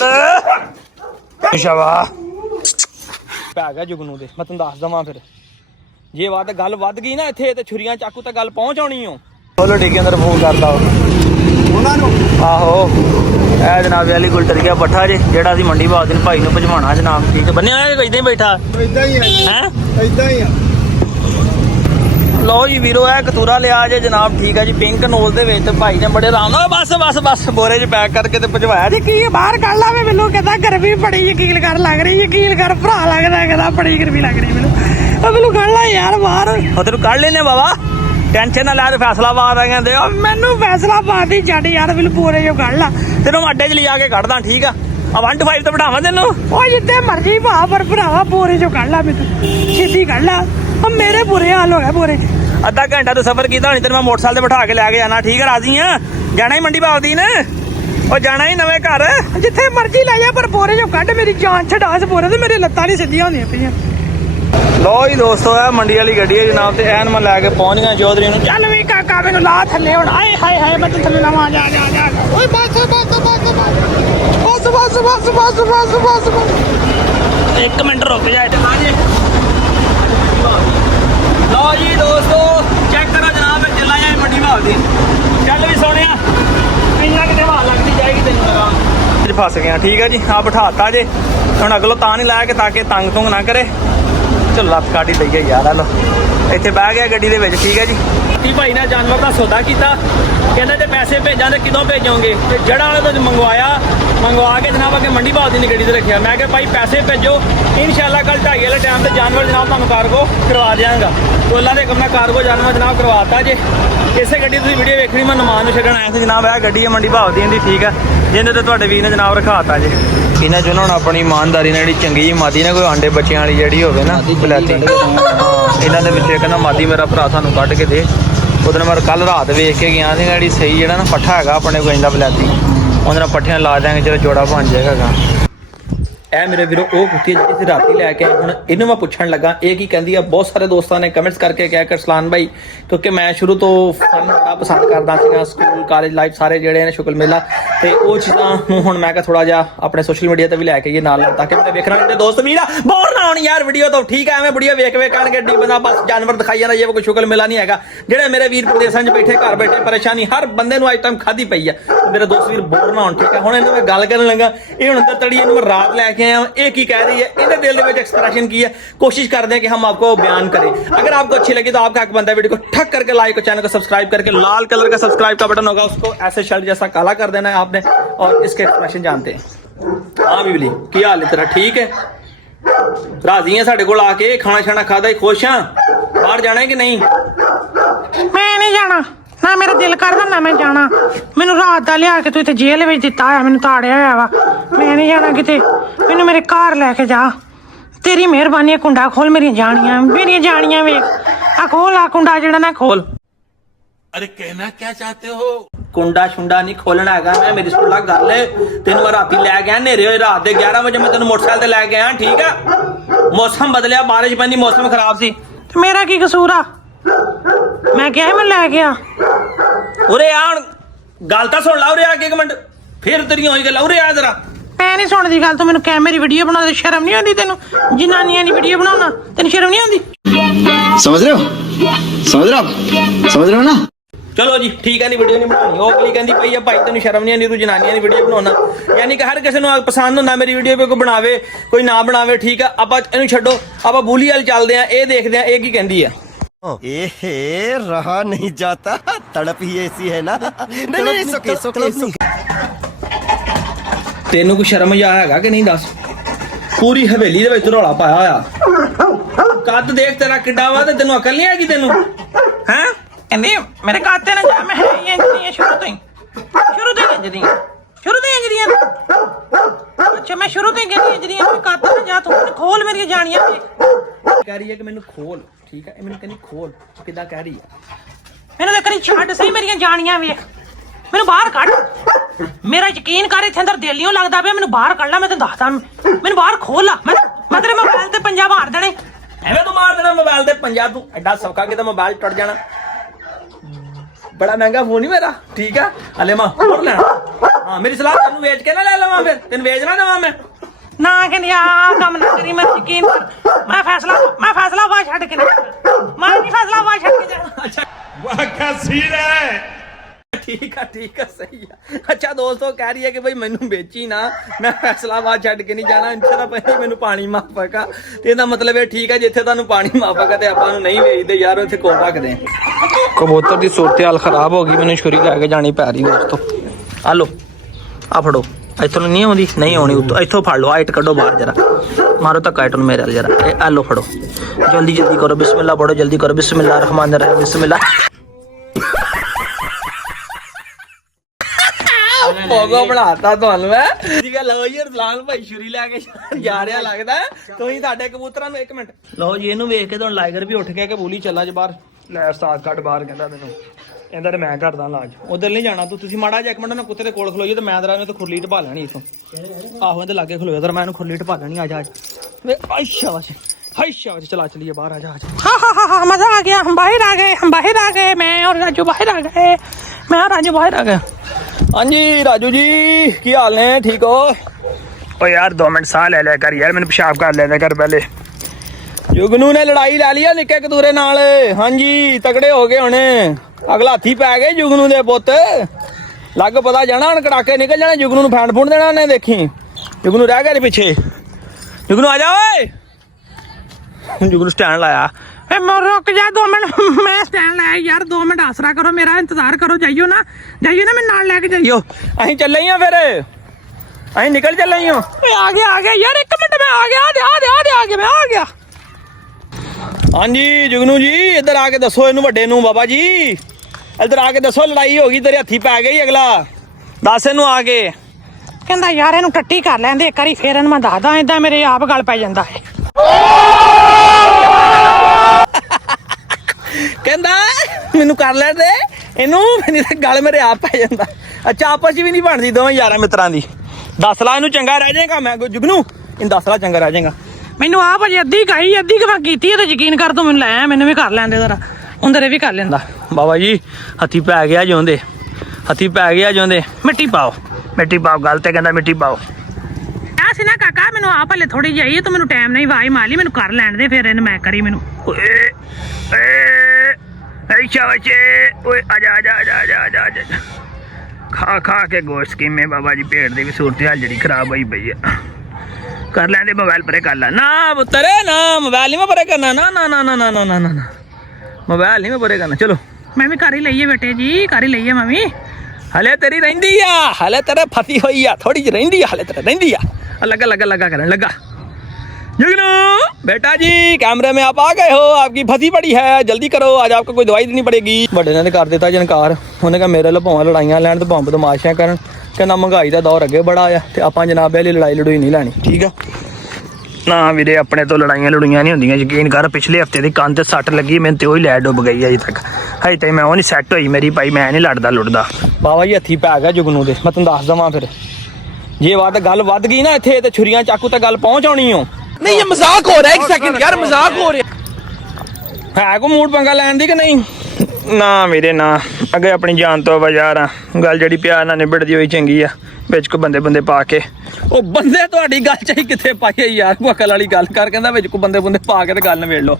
ਇੱਧਰ ਸ਼ਾਬਾ ਪੈ ਗਿਆ ਜੁਗਨੂ ਦੇ। ਮੈਂ ਤੈਨੂੰ ਦੱਸ ਦਵਾਂ ਫਿਰ ਜੇ ਵੱਧ ਗੱਲ ਵੱਧ ਗਈ ਨਾ ਇੱਥੇ ਤੇ ਛੁਰੀਆਂ ਚਾਕੂ ਤਾਂ ਗੱਲ ਪਹੁੰਚ ਆਉਣੀ ਓ। ਬੋਲੋ ਡੀਕੇ ਅੰਦਰ ਫੋਨ ਕਰਦਾ ਉਹਨਾਂ ਨੂੰ। ਆਹੋ ਇਹ ਜਨਾਬ ਵਾਲੀ ਗੁਲਟਰੀਆ ਪੱਠਾ ਜੇ ਜਿਹੜਾ ਅਸੀਂ ਮੰਡੀ ਬਾਦ ਦਿਨ ਭਾਈ ਨੂੰ ਭਜਵਾਉਣਾ ਜਨਾਬ। ਠੀਕ ਬੰਨਿਆ ਹੋਇਆ ਕਿ ਇਦਾਂ ਹੀ ਬੈਠਾ? ਇਦਾਂ ਹੀ ਹੈ ਇਦਾਂ ਹੀ ਆ। ਲਓ ਜੀ ਵੀਰੋ ਇਹ ਕਤੂਰਾ ਲਿਆ ਜੇ ਜਨਾਬ। ਠੀਕ ਆ ਜੀ ਪਿੰਕ ਨੋਲ ਦੇ ਵਿੱਚ ਭਾਈ ਨੇ ਬੜੇ ਆਰਾਮ ਨਾਲ ਬਸ ਬੋਰੇ 'ਚ ਪੈਕ ਕਰਕੇ ਤੇ ਭਜਵਾਇਆ ਜੀ। ਕੀ ਬਾਹਰ ਕੱਢ ਲਾਵੇ ਮੈਨੂੰ ਕਹਿੰਦਾ ਗਰਮੀ ਬੜੀ ਯਕੀਨ ਕਰ ਲੱਗ ਰਹੀ ਯਕੀਨ ਕਰ ਭਰਾ ਲੱਗਦਾ ਕਹਿੰਦਾ ਬੜੀ ਗਰਮੀ ਲੱਗ ਰਹੀ ਮੈਨੂੰ ਕੱਢ ਲਾ ਯਾਰ ਬਾਹਰ। ਉਹ ਤੈਨੂੰ ਕੱਢ ਲੈਨੇ ਬਾਬਾ ਟੈਨਸ਼ਨ ਨਾ ਲੈ। ਤੇ ਫੈਸਲਾਬਾਦ ਆ ਕਹਿੰਦੇ ਮੈਨੂੰ ਫੈਸਲਾਬਾਦ ਹੀ ਛੱਡ ਯਾਰ ਮੈਨੂੰ ਬੋਰੇ 'ਚੋਂ ਕੱਢ ਲਾ ਤੈਨੂੰ ਅੱਡੇ 'ਚ ਲਿਜਾ ਕੇ ਕੱਢਦਾ। ਠੀਕ ਆ 1 to 5 ਤੇ ਬਿਠਾਵਾਂ ਤੈਨੂੰ ਉਹ ਜਿੱਥੇ ਮਰਜੀ ਭਾ ਪਰ ਭਰਾਵਾ ਬੋਰੇ 'ਚੋਂ ਕੱਢ ਲਾ ਮੈਨੂੰ ਛੇਤੀ ਕੱਢ ਲਾ। ਮੇਰੇ ਬੁਰੇ ਹਾਲ ਹੋ ਗਿਆ ਬੋਰੇ 'ਚ। ਅੱਧਾ ਘੰਟਾ ਤੂੰ ਸਫ਼ਰ ਕੀਤਾ ਹੋਣੀ ਤੈਨੂੰ ਮੈਂ ਮੋਟਰਸਾਈਕਲ ਤੇ ਬਿਠਾ ਕੇ ਲੈ ਕੇ ਜਾਣਾ। ਠੀਕ ਹੈ ਰਾਜ਼ੀ ਆ? ਜਾਣਾ ਹੀ ਮੰਡੀ ਬਾਲਦੀ ਨੇ ਉਹ ਜਾਣਾ ਹੀ ਨਵੇਂ ਘਰ ਜਿੱਥੇ ਮਰਜੀ ਲੈ ਜਾ ਪਰ ਬੋਰੇ 'ਚੋਂ ਕੱਢ ਮੇਰੀ ਜਾਨ ਛਡਾ ਇਸ ਬੋਰੇ ਤੇ ਮੇਰੇ ਲੱਤਾਂ ਨਹੀਂ ਸਿੱਧੀਆਂ ਹੁੰਦੀਆਂ ਪਈਆਂ। ਲੋ ਜੀ ਦੋਸਤੋ ਇਹ ਮੰਡੀ ਵਾਲੀ ਗੱਡੀ ਹੈ ਜਨਾਬ ਤੇ ਐਨ ਮੈਂ ਲੈ ਕੇ ਪਹੁੰਚ ਗਿਆ ਚੌਧਰੀ ਨੂੰ। ਚੱਲ ਵੀ ਕਾਕਾ ਮੈਨੂੰ ਲਾ ਥੱਲੇ ਹੁਣ ਆਏ ਹਾਏ ਮੈਂ ਤੈਨੂੰ ਥੱਲੇ ਲਾਵਾਂ ਜਾ ਓਏ ਬਸ 1 ਮਿੰਟ ਰੁਕ ਜਾ। ਲਓ ਜੀ ਦੋਸਤੋ ਚੈੱਕ ਕਰੋ ਜਨਾਬ ਮੈਂ ਚੱਲਾ ਜਾਏ ਮੰਡੀ ਭਾਵ ਦੀ। ਚੱਲ ਵੀ ਸੋਹਣਿਆ ਇੰਨਾ ਕਿਤੇ ਹਵਾ ਲੱਗਦੀ ਜਾਏਗੀ ਤੈਨੂੰ ਲਗਾ ਫਸ ਗਿਆ। ਠੀਕ ਹੈ ਜੀ ਆ ਬਿਠਾਤਾ ਜੇ ਹੁਣ ਅਗਲੋਂ ਤਾਂ ਨਹੀਂ ਲਾਇਆ ਕਿ ਤਾਂ ਕਿ ਤੰਗ ਤੁੰਗ ਨਾ ਕਰੇ। ਚਲੋ ਲੱਤ ਕਾਢ ਹੀ ਲਈਏ ਯਾਰ। ਹਲੋ ਇੱਥੇ ਬਹਿ ਗਿਆ ਗੱਡੀ ਦੇ ਵਿੱਚ। ਠੀਕ ਹੈ ਜੀ ਭਾਈ ਨੇ ਜਾਨਵਰ ਦਾ ਸੌਦਾ ਕੀਤਾ ਕਹਿੰਦੇ ਤੇ ਪੈਸੇ ਭੇਜਾਂ ਤੇ ਕਿਦੋਂ ਭੇਜੋਗੇ ਤੇ ਜੜਾ ਵਾਲੇ ਤੋਂ ਮੰਗਵਾ ਕੇ ਜਨਾਬ ਅੱਗੇ ਮੰਡੀ ਭਾਅ ਦੀ ਗੱਡੀ ਤੇ ਰੱਖਿਆ। ਮੈਂ ਕਿਹਾ ਭਾਈ ਪੈਸੇ ਭੇਜੋ ਇਨਸ਼ਾਅੱਲਾ ਕੱਲ 2:30 ਵਾਲੇ ਟਾਈਮ ਤੇ ਜਾਨਵਰ ਜਨਾਬ ਤੁਹਾਨੂੰ ਕਾਰਗੋ ਕਰਵਾ ਦਿਆਂਗਾ। ਤੋਲਾ ਦੇ ਕੰਮ ਕਾਰਗੋ ਜਾਨਵਰ ਜਨਾਬ ਕਰਵਾਤਾ ਜੇ। ਇਸੇ ਗੱਡੀ ਤੁਸੀਂ ਵੀਡੀਓ ਵੇਖਣੀ ਮੈਂ ਨਮਾਜ਼ ਨੂੰ ਛੱਡਣ ਆਇਆ ਸੀ ਜਨਾਬ। ਇਹ ਗੱਡੀ ਹੈ ਮੰਡੀ ਭਾਅ ਦੀ ਇਹਦੀ। ਠੀਕ ਆ ਜਿਹਦੇ ਤੇ ਤੁਹਾਡੇ ਵੀਰ ਨੇ ਜਨਾਬ ਰਖਾਤਾ ਜੇ। ਇਹਨਾਂ 'ਚ ਹੁਣ ਆਪਣੀ ਇਮਾਨਦਾਰੀ ਨਾਲ ਜਿਹੜੀ ਚੰਗੀ ਜਿਹੀ ਮਾਦੀ ਨਾ ਕੋਈ ਆਂਡੇ ਬੱਚਿਆਂ ਵਾਲੀ ਜਿਹੜੀ ਹੋਵੇ ਨਾ ਬਲੈਤੀ ਇਹਨਾਂ ਦੇ ਵਿੱਚ ਇੱਕ ਨਾ ਮਾਦੀ ਮੇਰਾ ਭਰਾ ਸਾਨੂੰ ਕੱਢ ਕੇ ਦੇ। ਉਹਦੇ ਨਾਲ ਮੈਂ ਕੱਲ ਰਾਤ ਵੇਖ ਕੇ ਗਿਆ ਸੀ ਜਿਹੜੀ ਸਹੀ ਜਿਹੜਾ ਨਾ ਪੱਠਾ ਹੈਗਾ ਆਪਣੇ ਕੋਲ ਇੰਦਾ ਬਲੈਤੀ ਉਹਦੇ ਨਾਲ ਪੱਠਿਆਂ ਲਾ ਦਿਆਂਗੇ ਚਲੋ ਜੋੜਾ ਬਣ ਜਾਏਗਾ। ਇਹ ਮੇਰੇ ਵੀਰੋ ਉਹ ਕੁੱਤੀ ਜਿਹੜੀ ਰਾਤੀ ਲੈ ਕੇ ਹੁਣ ਇਹਨੂੰ ਮੈਂ ਪੁੱਛਣ ਲੱਗਾ ਇਹ ਕੀ ਕਹਿੰਦੀ ਆ। ਬਹੁਤ ਸਾਰੇ ਦੋਸਤਾਂ ਨੇ ਕਮੈਂਟਸ ਕਰਕੇ ਕਿਹਾ ਕਰਸਲਾਨ ਭਾਈ ਕਿਉਂਕਿ ਮੈਂ ਸ਼ੁਰੂ ਤੋਂ ਫਨ ਬੜਾ ਪਸੰਦ ਕਰਦਾ ਸੀਗਾ ਸਕੂਲ ਕਾਲਜ ਲਾਈਫ ਸਾਰੇ ਜਿਹੜੇ ਨੇ ਸ਼ੁਕਲ ਮੇਲਾ ਤੇ ਉਹ ਚੀਜ਼ਾਂ ਨੂੰ ਹੁਣ ਮੈਂ ਕਿਹਾ ਥੋੜਾ ਜਿਹਾ ਆਪਣੇ ਸੋਸ਼ਲ ਮੀਡੀਆ ਤੇ ਵੀ ਲੈ ਕੇ ਇਹ ਨਾਲ ਤਾਂ ਕਿ ਮੇਰੇ ਵੇਖਣ ਵਾਲੇ ਦੋਸਤ ਵੀਰ ਬੋਰ ਨਾ ਹੋਣ ਯਾਰ ਵੀਡੀਓ ਤੋਂ। ਠੀਕ ਹੈ ਐਵੇਂ ਵੀਡੀਓ ਵੇਖ ਕਹਿਣਗੇ ਡੀ ਬੰਦਾ ਬਸ ਜਾਨਵਰ ਦਿਖਾਈ ਜਾਂਦਾ ਇਹ ਕੋਈ ਸ਼ੁਕਲ ਮੇਲਾ ਨਹੀਂ ਹੈਗਾ। ਜਿਹੜੇ ਮੇਰੇ ਵੀਰ ਪ੍ਰਦੇਸ਼ਾਂ 'ਚ ਬੈਠੇ ਘਰ ਬੈਠੇ ਪਰੇਸ਼ਾਨੀ ਹਰ ਬੰਦੇ ਨੂੰ ਅੱਜ ਟਾਈਮ ਖਾਦੀ ਪਈ ਆ। ਮੇਰੇ ਦੋਸਤ ਵੀਰ ਬੋਰ ਨਾ ਹੋਣ। ਠੀਕ ਹੈ ਹੁਣ ਇਹਨੂੰ ਮੈਂ ਗੱਲ ਕਰਨ ਲੱਗਾ ਇਹ ਹੁਣ ਤੜੀ ਇਹਨੂੰ ਮੈਂ ਰਾਤ ਲੈ ਕੇ ਆਇਆ ਇਹ ਕੀ कह रही है इनके दिल में एक्सप्रेशन की है। कोशिश करते हैं कि हम आपको बयान करें। अगर आपको अच्छी लगी तो आपका हक बनता है वीडियो को ठक करके लाइक और चैनल को सब्सक्राइब करके लाल कलर का सब्सक्राइब का बटन होगा उसको ऐसे शर्ट जैसा काला कर देना है आपने और इसके एक्सप्रेशन जानते हैं। हाँ बिबली की हाल है तेरा? ठीक है राजी है साढ़े को आके खाना शाना खाता ही खुश हाँ? बाहर जाना है कि नहीं? मैं नहीं जाना ਨਾ ਮੇਰਾ ਦਿਲ ਕਰਦਾ ਨਾ ਮੈਂ ਜਾਣਾ। ਮੈਨੂੰ ਰਾਤ ਦਾ ਲਿਆ ਕੇ ਤੂੰ ਇੱਥੇ ਜੇਲ੍ਹ ਵਿੱਚ ਦਿੱਤਾ ਹੋਇਆ ਮੈਨੂੰ ਤਾੜਿਆ ਹੋਇਆ ਵਾ। ਮੈਂ ਨਹੀਂ ਜਾਣਾ ਕਿਤੇ ਮੈਨੂੰ ਮੇਰੇ ਘਰ ਲੈ ਕੇ ਜਾ। ਤੇਰੀ ਮਿਹਰਬਾਨੀ ਕੁੰਡਾ ਖੋਲ ਮੇਰੀਆਂ ਜਾਣੀਆਂ ਵੇਖ ਆ ਖੋਲ ਆ ਕੁੰਡਾ ਜਿਹੜਾ ਨਾ ਖੋਲ। अरे कहना क्या चाहते हो? कुंडा शुंडा नहीं खोलना है मैं मेरी सुन ला गल तेन मैं राती लै गया नेरे होए रात के 11 बजे मैं तेन मोटरसाइकिल ते लै गया। ठीक है मौसम बदलिया बारिश पैंदी मौसम खराब सी मेरा की कसूर आ? मैं क्या मैं लै गया उरे आ गल तां सुन ला उरे आ 1 मिनट फिर तेरियां होई गल्लां उरे आ जरा। मैं नहीं सुनदी गल तू मैनूं कह मेरी वीडियो बना शर्म नहीं आती तेनों? जनानियां दी वीडियो बनाना तेन शर्म नहीं आती? समझ रहे हो ना? चलो जी ठीक है नहीं वीडियो नहीं बनानी। ਉਹ ਅਗਲੀ ਕਹਿੰਦੀ ਪਈ ਆ ਭਾਈ ਤੈਨੂੰ ਸ਼ਰਮ ਨਹੀਂ ਆਉਂਦੀ ਤੂੰ ਜਨਾਨੀਆਂ ਦੀ ਵੀਡੀਓ ਬਣਾਉਣਾ। ਯਾਨੀ ਕਿ ਹਰ ਕਿਸੇ ਨੂੰ ਪਸੰਦ ਹੁੰਦਾ ਮੇਰੀ ਵੀਡੀਓ 'ਤੇ ਕੋਈ ਬਣਾਵੇ ਕੋਈ ਨਾ ਬਣਾਵੇ। ਠੀਕ ਆ ਆਪਾਂ ਇਹਨੂੰ ਛੱਡੋ ਆਪਾਂ ਬੂਲੀ ਵਾਲ ਚੱਲਦੇ ਆ ਇਹ ਦੇਖਦੇ ਆ ਇਹ ਕੀ ਕਹਿੰਦੀ ਆ। एहे रहा नहीं जाता तड़प ही ऐसी है ना। नहीं ਤੈਨੂੰ ਕੋਈ ਸ਼ਰਮ ਜਾ ਹੈਗਾ ਕਿ ਨਹੀਂ ਦੱਸ? ਪੂਰੀ ਹਵੇਲੀ ਦੇ ਵਿੱਚ ਰੌਲਾ ਪਾਇਆ ਹੋਇਆ ਕੱਦ ਦੇਖ ਤੇਰਾ ਕਿੱਡਾ ਵਾ ਤੇ ਤੈਨੂੰ ਅਕਲ ਨਹੀਂ ਹੈਗੀ ਤੈਨੂੰ ਹੈ? ਕਹਿੰਦੀ ਮੇਰੇ ਕਾਤੇ ਨਾ ਜਾ ਮੈਂ ਹੈ ਹੀ ਇੰਜਦੀਆਂ ਸ਼ੁਰੂ ਤੋਂ ਇੰਜਦੀਆਂ ਅੱਛਾ ਮੈਂ ਸ਼ੁਰੂ ਤੋਂ ਹੀ ਕਹਿੰਦੀ ਇੰਜਦੀਆਂ ਮੇਰੇ ਕਾਤੇ ਨਾ ਜਾ ਤੂੰ ਖੋਲ ਮੇਰੀਆਂ ਜਾਣੀਆਂ ਕਹਿ ਰਹੀ ਹੈ ਕਿ ਮੈਨੂੰ ਖੋਲ। ਠੀਕ ਹੈ ਇਹ ਮੈਨੂੰ ਕਹਿੰਦੀ ਖੋਲ ਕਿੱਦਾਂ ਕਹਿ ਰਹੀ ਹੈ? ਮੈਨੂੰ ਤਾਂ ਕਰੀ ਛੱਡ ਸਹੀ ਮੇਰੀਆਂ ਜਾਣੀਆਂ ਵੇਖ ਮੈਨੂੰ ਬਾਹਰ ਕੱਢ। ਮੇਰਾ ਯਕੀਨ ਕਰ ਇੱਥੇ ਅੰਦਰ ਦਿਲ ਨਹੀਂ ਲੱਗਦਾ ਪਿਆ ਮੈਨੂੰ ਬਾਹਰ ਕੱਢ ਲੈ। ਮੈਂ ਤੈਨੂੰ ਦੱਸਦਾ ਮੈਨੂੰ ਬਾਹਰ ਖੋਲ ਲਾ। ਮੈਂ ਤੇਰੇ ਮੋਬਾਈਲ ਤੇ ਪੰਜਾ ਮਾਰ ਦੇਣੇ। ਐਵੇਂ ਤੂੰ ਮਾਰ ਦੇਣਾ ਮੋਬਾਈਲ ਤੇ ਪੰਜਾ? ਤੂੰ ਐਡਾ ਸੌਖਾ ਕਿਤੇ ਮੋਬਾਈਲ ਟੁੱਟ ਜਾਣਾ। ਬੜਾ ਮਹਿੰਗਾ ਫੋਨ ਹੀ ਮੇਰਾ। ਠੀਕ ਆ ਹਲੇ ਮੈਂ ਹੋਰ ਲੈਣਾ ਹਾਂ ਮੇਰੀ ਸਲਾਹ ਤੈਨੂੰ ਵੇਚ ਕੇ ਨਾ ਲੈ ਲਵਾਂ ਫਿਰ ਤੈਨੂੰ ਵੇਚ ਨਾ ਦੇਵਾਂ ਮੈਂ ਨਾ ਕਹਿੰਦੀ ਆ ਕੰਮ ਨਾ ਕਰੀ ਮੈਂ ਯਕੀਨ ਕਰ ਮੈਂ ਫੈਸਲਾ ਵਾ ਛੱਡ ਕੇ ਨਹੀਂ ਮੈਂ ਨਹੀਂ ਫੈਸਲਾ ਵਾ ਛੱਡ ਕੇ ਜਾਣਾ ਅੱਛਾ वाह क्या सीन है। ਠੀਕ ਆ ਸਹੀ ਆ ਅੱਛਾ ਦੋਸਤੋ ਕਹਿ ਰਹੀ ਹੈ ਕਿ ਬਈ ਮੈਨੂੰ ਵੇਚੀ ਨਾ ਮੈਂ ਫੈਸਲਾਬਾਦ ਛੱਡ ਕੇ ਨਹੀਂ ਜਾਣਾ ਇੰਤਰਾ ਪਹਿਲਾਂ ਮੈਨੂੰ ਪਾਣੀ ਮਾਫਕਾ ਤੇ ਇਹਦਾ ਮਤਲਬ ਇਹ ਠੀਕ ਹੈ ਜਿੱਥੇ ਤੁਹਾਨੂੰ ਪਾਣੀ ਮਾਫਕਾ ਤੇ ਆਪਾਂ ਨੂੰ ਨਹੀਂ ਵੇਚਦੇ ਯਾਰ ਉੱਥੇ ਕੋਲ ਰੱਖਦੇ ਕਬੂਤਰ ਦੀ ਸੂਰਤ ਹਾਲ ਖਰਾਬ ਹੋ ਗਈ ਮੈਨੂੰ ਛੁਰੀ ਲੈ ਕੇ ਜਾਣੀ ਪੈ ਰਹੀ ਦੋਸਤੋ ਆ ਲੋ ਆ ਫੜੋ ਇੱਥੋਂ ਨਹੀਂ ਆਉਂਦੀ ਨਹੀਂ ਆਉਣੀ ਉੱਤੋਂ ਇੱਥੋਂ ਫੜ ਲਓ ਆਇਟ ਕੱਢੋ ਬਾਹਰ ਜਰਾ ਮਾਰੋ ਤਾਂ ਕਾਇਟ ਨੂੰ ਮੇਰੇ ਵਾਲ ਜਰਾ ਇਹ ਆ ਲੋ ਫੜੋ ਜਲਦੀ ਕਰੋ ਬਿਸਮਿਲ੍ਲਾ ਪੜੋ ਜਲਦੀ ਕਰੋ ਬਿਸਮਿਲ੍ਲਾਹ ਰਹਿਮਾਨ ਰਹੀਮ ਬਿਸਮਿਲ੍ਲਾਹ ਪੋਗੋ ਬਣਾਤਾ ਤੁਹਾਨੂੰ ਹੈ ਠੀਕ ਹੈ ਲਓ ਜੀ ਰਜ਼ਲਾਨ ਭਾਈ ਛੁਰੀ ਲੈ ਕੇ ਜਾ ਰਿਹਾ ਲੱਗਦਾ ਤੁਸੀਂ ਤੁਹਾਡੇ ਕਬੂਤਰਾਂ ਨੂੰ 1 ਮਿੰਟ ਲਓ ਜੀ ਇਹਨੂੰ ਵੇਖ ਕੇ ਤੁਹਾਨੂੰ ਲਾਈਗਰ ਵੀ ਉੱਠ ਗਿਆ ਕਿ ਬੋਲੀ ਚੱਲਾ ਜ ਬਾਹਰ ਲੈ ਉਸਤਾਦ ਕੱਢ ਬਾਹਰ ਕਹਿੰਦਾ ਮੈਨੂੰ ਇਹਦਾ ਤੇ ਮੈਂ ਕਰਦਾ ਇਲਾਜ ਉਧਰ ਨਹੀਂ ਜਾਣਾ ਤੁਸੀਂ ਮਾੜਾ ਜਿਹਾ 1 ਮਿੰਟ ਨਾ ਕੁੱਤੇ ਦੇ ਕੋਲ ਖਲੋਈਏ ਤੇ ਮੈਂ ਤੇਰਾ ਇਹਨੂੰ ਤੇ ਖੁਰਲੀ ਢਪਾ ਲੈਣੀ ਇਥੋਂ ਆਹੋ ਇਹਦੇ ਲਾਗੇ ਖਲੋਇਆ ਤੇ ਮੈਂ ਇਹਨੂੰ ਖੁਰਲੀ ਢਪਾ ਲੈਣੀ ਆ ਜਾ ਵੇ ਅੱਛਾ ਵਾਸ਼ हाय चला चलिए बाहर आ जा हाँ मजा आ गया हम बाहर आ गए मैं और राजू बाहर आ गए मैं और राजू बाहर आ गए हाँ जी राजू जी की हाल है ठीक हो ओ यार 2 मिनट साह ले कर यार मैंने पेशाब कर लेने कर पहले जुगनू ने लड़ाई ला लिया निक्के कतूरे नाल हाँ जी तगड़े हो गए हुणे अगला हाथी पै गए जुगनू दे पुत्त लग पता जाना हुण कड़ाके निकल जाने जुगनू नूं फैंड फूंड देना उन्हें देखी जुगनू रह गए पिछे जुगनू आ जा ओए जुगनू स्टैंड लाया रुक जा 2 मिनट मैं स्टैंड लाया यार 2 मिनट आसरा करो मेरा इंतजार करो जाइयो ना मैं नाल लेके जाइयो अहीं चले ही फिर अहीं निकल चले ही आ गया यार 1 मिनट में आ गया मैं आ गया हाँ जी जुगनू जी इधर आके दसो इनू वड्डे नू बाबा जी इधर आके दसो लड़ाई हो गई तेरे हथी पै गई अगला दस इनू आके कहंदा यार इनू टट्टी कर लैंदे एक बारी फिर इनू मैं दसदा इदां मेरे आप गल पै जांदा है कहंदा मैनू कर ले दे इनू मेरी ते गल मेरे आप पै जांदा अच्छा आपस च भी नहीं बनदी दोवें यारां मित्रां दी दस ला इनू चंगा रह जाएगा मैं जुगनू इन 10 ला चंगा रह जाएगा मैनू आप अजे अद्धी मैं कीती है ते यकीन कर तू मैनू लै मैनू भी कर लैंदे जरा उंदरे भी कर लेंदा बाबा जी हथी पै गया जोंदे मिट्टी पाओ गल ते कहंदा मिट्टी पाओ सी ना काका मैनू आप हले थोड़ी जाइए तो मैनू टाइम नहीं आवाज मार ली मैनू कर लैण दे फिर इन मैं करी मैनू खा के गोश्त कीमे बाबा जी पेट दी भी सूरत हाल जी खराब होई पई है कर लेंदे मोबाइल परे कर ला ना पुत्तर ना मोबाइल नहीं मैं परे करना ना ना ना ना ना ना ना ना मोबाइल नहीं मैं परे करना चलो मैं भी कर ही लईए बेटे जी कर ही लईए मम्मी हले तेरी रहिंदी आ हले तेरे फसी हुई आ थोड़ी जी रहिंदी आ हले तेरे रहिंदी आ लगा करने लगा जुगनू बेटा जी कैमरे में आप आ गए हो आपकी फंसी पड़ी है जल्दी करो आज आपको कोई दवाई देनी पड़ेगी बड़े ने कर दिता जनकार उन्हें कहा मेरे भावें लड़ाइयां लैन तो भावें बदमाशियां करन कहना महंगाई का दौर अगे बड़ा आ ते आपां जनाब वाली लड़ाई लड़ूई नहीं लैनी ठीक है ना वीरे अपने तो लड़ाइयां लड़ूइयां नहीं होंदियां यकीन कर पिछले हफ्ते की कंध ते सट लगी मैंने तो ही लै डुब गई अजे तक हजे तक मैं वो नहीं सैट हुई मेरी भाई मैं नहीं लड़दा लुड़दा बाबा जी हथी पै गया जुगनू दे मैं तुहानूं दस देवां फिर जे गल वध गई ना इत्थे ते छुरियां चाकू ते गल पहुंच आउणी हो नहीं ये मजाक हो रहा है 1 सेकंड यार मजाक हो रहा है को मूड पंगा लैन दी कि नहीं ना मेरे ना अगे अपनी जान तो बाजार आ गल जड़ी प्यार नाल निबड़दी होई चंगी आ विच को बंदे बंदे पा के ओ बंदे तुहाडी गल चाही किथे पाई यार को अकल वाली गल कर कहंदा विच को बंदे बंदे पा के ते गल नवेड़ लो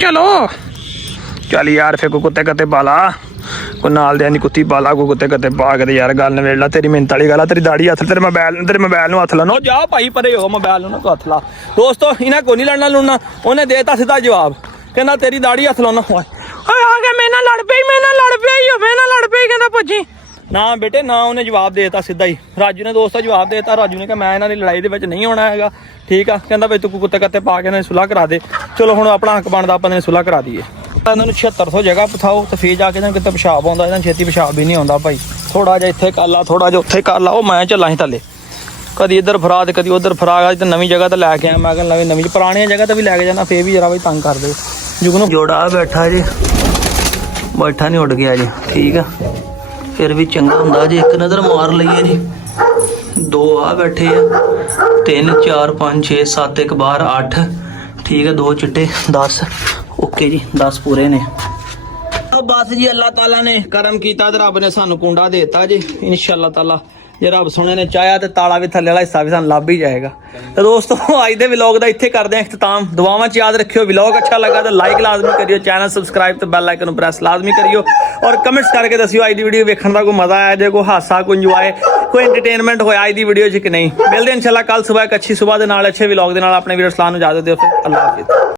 चलो चल यार फिर को कुत्ते कत्ते पाला को नाल दे कुत्ती पाला को कुत्ते कत्ते पा के यार गल नवेड़ ला तेरी मिहनत वाली गल तेरी दाढ़ी हथ तेरे मोबाइल नूं हथ लानो जा भाई परे हो मोबाइल नूं हथ ला दोस्तों इन्हां को नहीं लड़ना लुड़ना उन्हें देता सीधा जवाब कहना तेरी दाढ़ी हथ लाना आ गया मेरे नाल लड़ पई कहंदा भज्जी ना बेटे ना उन्हें जवाब देता सीधा ही राजू ने दोस्त जवाब देता राजू ने कहा मैं इन्हां दी लड़ाई दे विच नहीं होना हैगा ठीक आ कहंदा भाई तू कुत्ते कत्ते पा के सुलह करा दे चलो हुण अपना हक बनदा आपां ने सुलह करा दईए इन्हां नूं 7600 जगह पथाओ तो फिर जाके इन्हां किते पेशाब आउंदा इन्हां छेती पेशाब भी नहीं आउंदा भाई थोड़ा जिहा इत्थे कर ला थोड़ा जिहा उत्थे कर ला ओ मैं चला ही थल्ले कदी इधर फरा ते कदी उधर फरा ते नवीं जगह ते लैके आया मैं कहना नवीं पुरानी जगह ते भी लैके जाना फिर भी जरा भाई तंग कर दे जुगनू जोड़ा बैठा जी बैठा नहीं उड़ गया जी ठीक है फिर भी चंगा हुंदा जी एक नज़र मार लईए जी 2 आ बैठे आ 3 4 5 6 7 1 बाहर 8 ठीक है 2 चिट्टे 10 ओके जी 10 पूरे ने तो बस जी अल्लाह ताला ने करम कीता ते रब ने सानू कुंडा देता जी इंशाअल्लाह ताला ਜੇ ਰੱਬ ਸੋਹਣੇ ਨੇ ਚਾਹਿਆ ਤੇ ਤਾਲਾ ਵੀ ਥੱਲੇ ਵਾਲਾ ਹਿੱਸਾ ਵੀ ਸਾਨੂੰ ਲੱਭ ਹੀ ਜਾਏਗਾ। ਤੇ ਦੋਸਤੋ ਅੱਜ ਦੇ ਵਲੌਗ ਦਾ ਇੱਥੇ ਕਰਦੇ ਹਾਂ ਇਖਤਤਾਮ। ਦੁਆਵਾਂ 'ਚ ਯਾਦ ਰੱਖਿਓ, ਵਲੌਗ ਅੱਛਾ ਲੱਗਾ ਤਾਂ ਲਾਈਕ ਲਾਜ਼ਮੀ ਕਰਿਓ, ਚੈਨਲ ਸਬਸਕ੍ਰਾਈਬ ਤੇ ਬੈਲ ਆਈਕਨ ਨੂੰ ਪ੍ਰੈਸ ਲਾਜ਼ਮੀ ਕਰਿਓ ਔਰ ਕਮੈਂਟਸ ਕਰਕੇ ਦੱਸਿਓ ਅੱਜ ਦੀ ਵੀਡੀਓ ਵੇਖਣ ਦਾ ਕੋਈ ਮਜ਼ਾ ਆਇਆ ਜੇ, ਕੋਈ ਹਾਸਾ, ਕੋਈ ਇੰਜੋਏ, ਕੋਈ ਐਂਟਰਟੇਨਮੈਂਟ ਹੋਇਆ ਅੱਜ ਦੀ ਵੀਡੀਓ 'ਚ ਕਿ ਨਹੀਂ। ਮਿਲਦੇ ਇਨਸ਼ਾਅੱਲਾ ਕੱਲ ਸਵੇਰ ਇੱਕ ਅੱਛੀ ਸੁਬਾਹ ਦੇ ਨਾਲ ਅੱਛੇ ਵਲੌਗ ਦੇ ਨਾਲ। ਆਪਣੇ ਵੀਰ ਸਲਾਮ ਨੂੰ ਇਜਾਜ਼ਤ ਦਿਓ, ਫਿਰ ਅੱਲਾਹ ਹਾਫਿਜ਼।